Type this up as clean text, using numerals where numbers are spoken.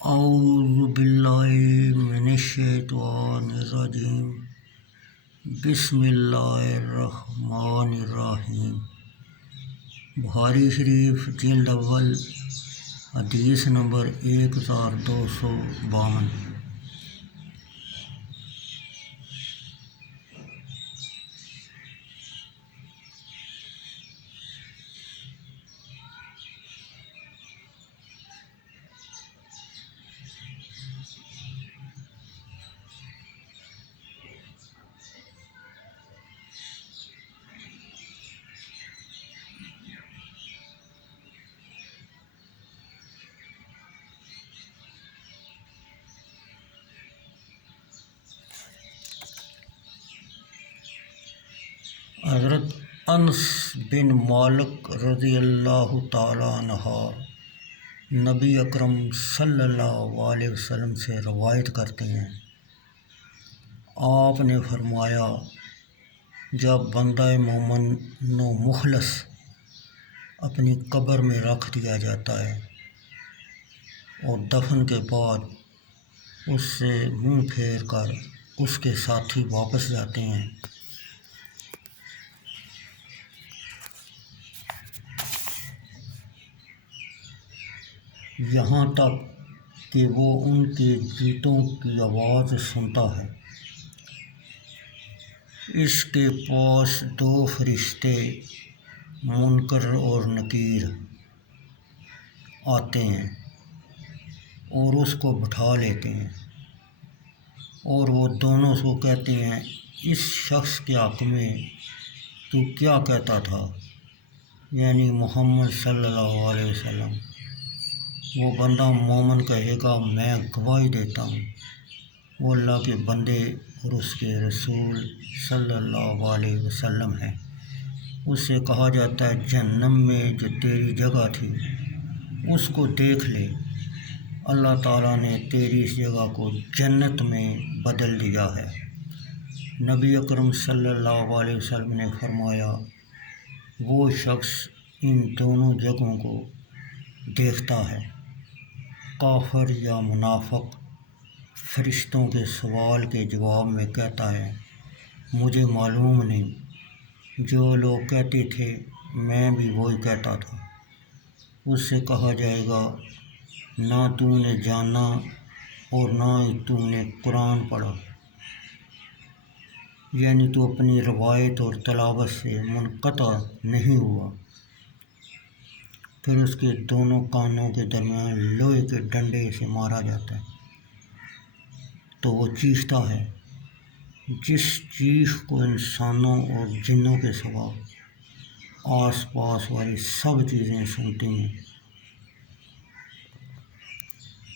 اعوذ باللہ من الشیطان الرجیم بسم اللہ الرحمن الرحیم۔ بخاری شریف جلد اول حدیث نمبر 1252۔ حضرت انس بن مالک رضی اللہ تعالیٰ عنہ نبی اکرم صلی اللہ علیہ وسلم سے روایت کرتے ہیں، آپ نے فرمایا، جب بندہ مومن و مخلص اپنی قبر میں رکھ دیا جاتا ہے اور دفن کے بعد اس سے منہ پھیر کر اس کے ساتھی واپس جاتے ہیں، یہاں تک کہ وہ ان کے جوتوں کی آواز سنتا ہے، اس کے پاس دو فرشتے منکر اور نکیر آتے ہیں اور اس کو بٹھا لیتے ہیں، اور وہ دونوں کو کہتے ہیں، اس شخص کے حق میں تو کیا کہتا تھا، یعنی محمد صلی اللہ علیہ وسلم۔ وہ بندہ مومن کہے گا، میں گواہی دیتا ہوں وہ اللہ کے بندے اور اس کے رسول صلی اللہ علیہ وسلم ہیں۔ اس سے کہا جاتا ہے، جہنم میں جو تیری جگہ تھی اس کو دیکھ لے، اللہ تعالیٰ نے تیری اس جگہ کو جنت میں بدل دیا ہے۔ نبی اکرم صلی اللہ علیہ وسلم نے فرمایا، وہ شخص ان دونوں جگہوں کو دیکھتا ہے، کافر یا منافق فرشتوں کے سوال کے جواب میں کہتا ہے، مجھے معلوم نہیں، جو لوگ کہتے تھے میں بھی وہی کہتا تھا۔ اس سے کہا جائے گا، نہ تو نے جانا اور نہ ہی تو نے قرآن پڑھا، یعنی تو اپنی روایت اور تلاوت سے منقطع نہیں ہوا۔ پھر اس کے دونوں کانوں کے درمیان لوہے کے ڈنڈے سے مارا جاتا ہے تو وہ چیختا ہے، جس چیخ کو انسانوں اور جنوں کے سوا آس پاس والی سب چیزیں سنتی ہیں۔